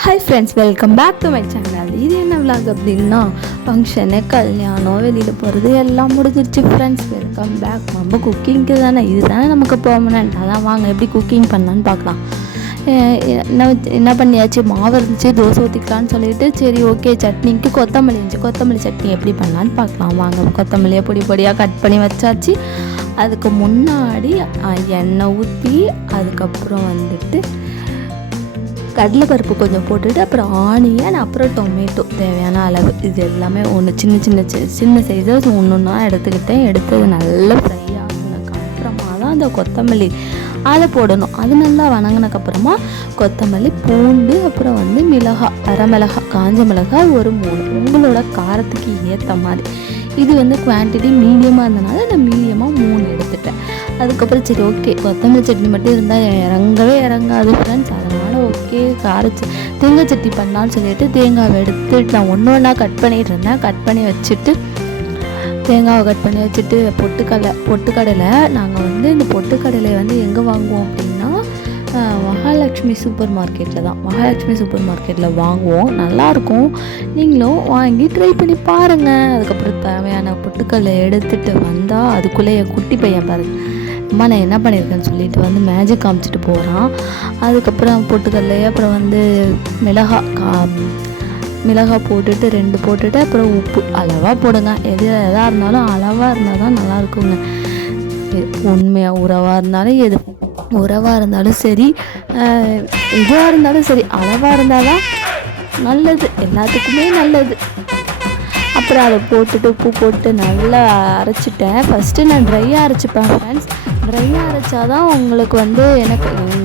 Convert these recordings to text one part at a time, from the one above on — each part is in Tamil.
Hi friends, welcome back to my channel. இது என்ன விலாக் அப்படின்னா, ஃபங்க்ஷனு, கல்யாணம், வெளியில் போகிறது எல்லாம் முடிஞ்சிருச்சு ஃப்ரெண்ட்ஸ். Welcome back. நம்ம குக்கிங்க்கு தானே, இது தானே நமக்கு பெர்மனெண்ட். அதான் வாங்க எப்படி குக்கிங் பண்ணலான்னு பார்க்கலாம். என்ன பண்ணியாச்சு, மாவு இருந்துச்சு, தோசை ஊற்றிக்கலான்னு சொல்லிட்டு சரி ஓகே, சட்னிக்கு கொத்தமல்லி இருந்துச்சு, கொத்தமல்லி சட்னி எப்படி பண்ணலான்னு பார்க்கலாம் வாங்க. கொத்தமல்லியை பொடி பொடியாக கட் பண்ணி வச்சாச்சு. அதுக்கு முன்னாடி எண்ணெய் ஊற்றி அதுக்கப்புறம் வந்துட்டு கடலைப்பருப்பு கொஞ்சம் போட்டுட்டு அப்புறம் ஆனியன் அப்புறம் டொமேட்டோ தேவையான அளவு இது எல்லாமே ஒன்று சின்ன சைஸை ஒன்று ஒன்றா எடுத்துக்கிட்டேன். எடுத்தது நல்லா ஃப்ரை ஆகினதுக்கப்புறமா தான் அந்த கொத்தமல்லி அதை போடணும். அது நல்லா வணங்கினதுக்கப்புறமா கொத்தமல்லி, பூண்டு, அப்புறம் வந்து மிளகாய், வரமிளகாய், காஞ்ச மிளகாய் ஒரு 3 உங்களோட காரத்துக்கு ஏற்ற மாதிரி. இது வந்து குவான்டிட்டி மீடியமாக இருந்தனால நான் மீடியமாக 3 எடுத்துட்டேன். அதுக்கப்புறம் சரி ஓகே, கொத்தமல்லி சட்னி மட்டும் இருந்தால் இறங்கவே இறங்காது ஃப்ரெண்ட்ஸ். அதனால் ஓகே, தேங்காய் சட்னி பண்ணலான்னு சொல்லிட்டு தேங்காவை எடுத்து நான் ஒன்றா கட் பண்ணிகிட்டு இருந்தேன். கட் பண்ணி வச்சுட்டு தேங்காவை கட் பண்ணி வச்சுட்டு பொட்டுக்கடலை நாங்கள் வந்து இந்த பொட்டுக்கடலை வந்து எங்கே வாங்குவோம் அப்படின்னா மகாலட்சுமி சூப்பர் மார்க்கெட்டில் தான். மகாலட்சுமி சூப்பர் மார்க்கெட்டில் வாங்குவோம், நல்லாயிருக்கும். நீங்களும் வாங்கி ட்ரை பண்ணி பாருங்கள். அதுக்கப்புறம் தேவையான பொட்டுக்கடலை எடுத்துகிட்டு வந்தால் அதுக்குள்ளே என் குட்டி பையன் பாருங்கள், அம்மா நான் என்ன பண்ணியிருக்கேன்னு சொல்லிட்டு வந்து மேஜிக் காமிச்சிட்டு போகிறான். அதுக்கப்புறம் பொட்டுக்கடலை, அப்புறம் வந்து மிளகாய் போட்டுட்டு 2 போட்டுட்டு அப்புறம் உப்பு அளவாக போடுங்க. எதாக இருந்தாலும் அளவாக இருந்தால் தான் நல்லாயிருக்குங்க. உண்மையாக உறவாக இருந்தாலும் சரி, எதுவாக இருந்தாலும் சரி, அளவாக இருந்தால் தான் நல்லது, எல்லாத்துக்குமே நல்லது. அப்புறம் அதை போட்டுட்டு உப்பு போட்டு நல்லா அரைச்சிட்டேன். ஃபஸ்ட்டு நான் ட்ரையாக அரைச்சிப்பேன் ஃப்ரெண்ட்ஸ். ட்ரையாக அரைச்சா தான் உங்களுக்கு வந்து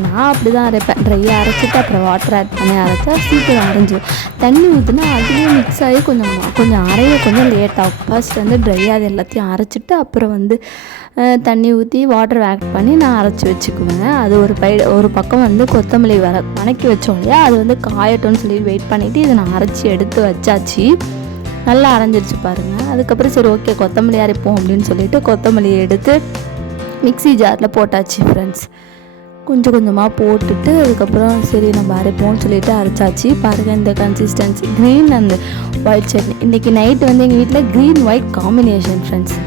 நான் அப்படி தான் அரைப்பேன். ட்ரையாக அரைச்சிட்டு அப்புறம் வாட்டர் ஆட் பண்ணி அரைச்சா சீக்கிரம் அரைஞ்சிடும். தண்ணி ஊற்றினா அதுலேயும் மிக்ஸ் ஆகி கொஞ்சம் அரைய கொஞ்சம் லேட் ஆகும். ஃபர்ஸ்ட் வந்து ட்ரையாக அது எல்லாத்தையும் அரைச்சிட்டு அப்புறம் வந்து தண்ணி ஊற்றி வாட்டர் ஆட் பண்ணி நான் அரைச்சி வச்சுக்குவேன். அது ஒரு பக்கம் வந்து கொத்தமல்லி வணக்கி வச்சோம் இல்லையா, அது வந்து காயட்டும்னு சொல்லி வெயிட் பண்ணிவிட்டு இதை நான் அரைச்சி எடுத்து வச்சாச்சு. நல்லா அரைஞ்சிருச்சு பாருங்கள். அதுக்கப்புறம் சரி ஓகே, கொத்தமல்லி அரைப்போம் அப்படின்னு சொல்லிட்டு கொத்தமல்லியை எடுத்து மிக்ஸி ஜாரில் போட்டாச்சு ஃப்ரெண்ட்ஸ். கொஞ்சமாக போட்டுட்டு அதுக்கப்புறம் சரி நம்ம அரைப்போம்னு சொல்லிட்டு அரைச்சாச்சு. பாருங்கள் இந்த consistency, green and white chutney. இன்றைக்கி நைட்டு வந்து எங்கள் வீட்டில் க்ரீன் ஒயிட் காம்பினேஷன் ஃப்ரெண்ட்ஸ்.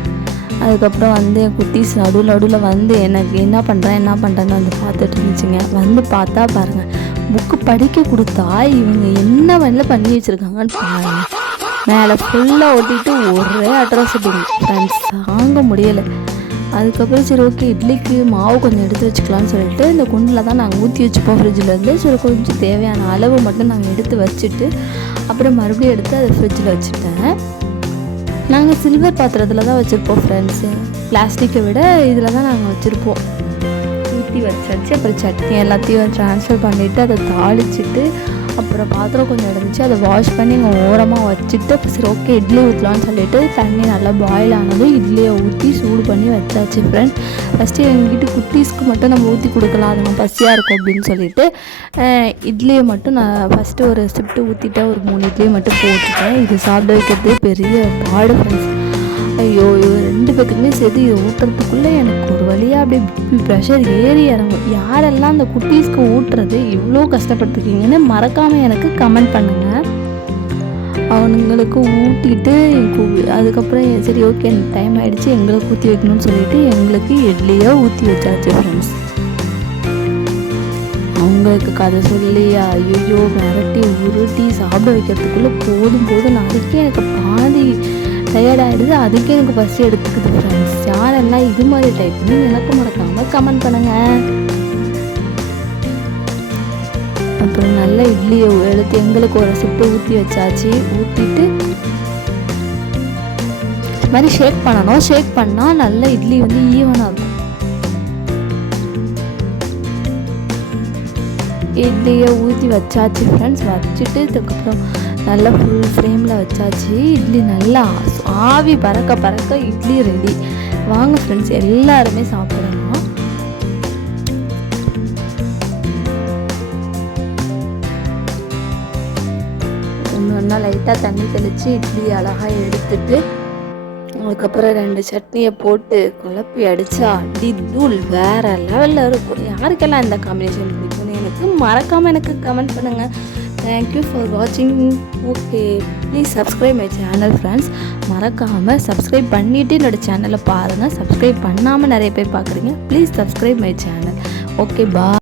அதுக்கப்புறம் வந்து என் குட்டீஸ் நடுவில் வந்து எனக்கு என்ன பண்ணுறேன்னு வந்து பார்த்துட்டு இருந்துச்சுங்க. வந்து பார்த்தா பாருங்கள், புக்கு படிக்க கொடுத்தா இவங்க என்ன வழியில் பண்ணி வச்சுருக்காங்கன்னு பாருங்கள். மேலே ஃபுல்லாக ஒட்டிட்டு ஒரே அட்ராசிட்டிங்க ஃப்ரெண்ட்ஸ், தாங்க முடியலை. அதுக்கப்புறம் சரி ஓகே, இட்லிக்கு மாவு கொஞ்சம் எடுத்து வச்சுக்கலான்னு சொல்லிட்டு இந்த குண்டில் தான் நாங்கள் ஊற்றி வச்சுப்போம் ஃப்ரிட்ஜிலேருந்து. சரி கொஞ்சம் தேவையான அளவு மட்டும் நாங்கள் எடுத்து வச்சுட்டு அப்புறம் மறுபடியும் எடுத்து அதை ஃப்ரிட்ஜில் வச்சுட்டேன். நாங்கள் சில்வர் பாத்திரத்தில் தான் வச்சுருப்போம் ஃப்ரெண்ட்ஸு, பிளாஸ்டிக்கை விட இதில் தான் நாங்கள் வச்சுருப்போம். ஊற்றி வச்சாச்சு. அப்புறம் சட்னி எல்லாத்தையும் ட்ரான்ஸ்ஃபர் பண்ணிவிட்டு அதை தாளிச்சிட்டு அப்புறம் பாத்திரம் கொஞ்சம் இருந்துச்சு, அதை வாஷ் பண்ணி இங்கே ஓரமாக வச்சுட்டு சரி ஓகே இட்லி ஊற்றலான்னு சொல்லிட்டு தண்ணி நல்லா பாயில் ஆனதும் இட்லியை ஊற்றி சூடு பண்ணி வச்சாச்சு ஃப்ரெண்ட்ஸ். ஃபஸ்ட்டு எங்கள் வீட்டு குட்டீஸ்க்கு மட்டும் நம்ம ஊற்றி கொடுக்கலாம், அது நம்ம பசியாக இருக்கும் அப்படின்னு சொல்லிட்டு இட்லியை மட்டும் நான் ஃபஸ்ட்டு ஒரு ஷிஃப்ட்டு ஊற்றிட்டேன். ஒரு 3 இட்லியை மட்டும் போட்டுட்டேன். இது சாப்பிட வைக்கிறது பெரிய பாடு ஃப்ரெண்ட்ஸ். ஐயோ 2 பேத்துக்குமே சேர்த்து இதை ஊட்டுறதுக்குள்ளே எனக்கு ஒரு வழியாக அப்படியே ப்ரெஷர் ஏறி இறங்கும். யாரெல்லாம் அந்த குட்டீஸ்க்கு ஊட்டுறது இவ்வளோ கஷ்டப்பட்டுருக்கீங்கன்னு மறக்காமல் எனக்கு கமெண்ட் பண்ணுங்கள். அவனுங்களுக்கு ஊட்டிட்டு அதுக்கப்புறம் சரி ஓகே டைம் ஆகிடுச்சு, எங்களுக்கு ஊற்றி வைக்கணும்னு சொல்லிட்டு எங்களுக்கு இட்லியை ஊற்றி வச்சாச்சு ஃப்ரெண்ட்ஸ். அவங்களுக்கு கதை சொல்லி ஐயோ மிரட்டி உருட்டி சாப்பிட வைக்கிறதுக்குள்ளே போதும் அதுக்கே எனக்கு பாதி டயர்டாகிடுது. அதுக்கே எனக்கு பசி எடுத்துக்குது ஃப்ரெண்ட்ஸ். யாரெல்லாம் இது மாதிரி டைப் பண்ணி எனக்கு மறக்காமல் கமெண்ட் பண்ணுங்கள். அப்புறம் நல்ல இட்லியை எடுத்து எங்களுக்கு ஒரு சிப்பு ஊற்றி வச்சாச்சு. ஊற்றிட்டு இது மாதிரி ஷேக் பண்ணணும். ஷேக் பண்ணால் நல்ல இட்லி வந்து ஈவனாக இருக்கும். இட்லியை ஊற்றி வச்சாச்சு ஃப்ரெண்ட்ஸ். வச்சுட்டு இதுக்கப்புறம் நல்லா ஃபுல் ஃப்ளேமில் வச்சாச்சு. இட்லி நல்லா ஆவி பறக்க இட்லி ரெடி. வாங்க ஃப்ரெண்ட்ஸ் எல்லாருமே சாப்பிடலாம். ஒன்றா லைட்டாக தண்ணி தெளித்து இட்லி அழகாக எடுத்துட்டு அதுக்கப்புறம் 2 சட்னியை போட்டு குழப்பி அடித்தா அடி தூள் வேறு லெவலில் இருக்கும். யாருக்கெல்லாம் இந்த காம்பினேஷன் பிடிக்கும்னு எனக்கு மறக்காமல் எனக்கு கமெண்ட் பண்ணுங்கள். தேங்க்யூ ஃபார் வாட்சிங். Okay, please subscribe my channel friends. மறக்காமல் சப்ஸ்கிரைப் பண்ணிவிட்டு என்னோடய சேனலை பாருங்கள். சப்ஸ்கிரைப் பண்ணாமல் நிறைய பேர் பார்க்குறீங்க. Please subscribe my channel. Okay, bye.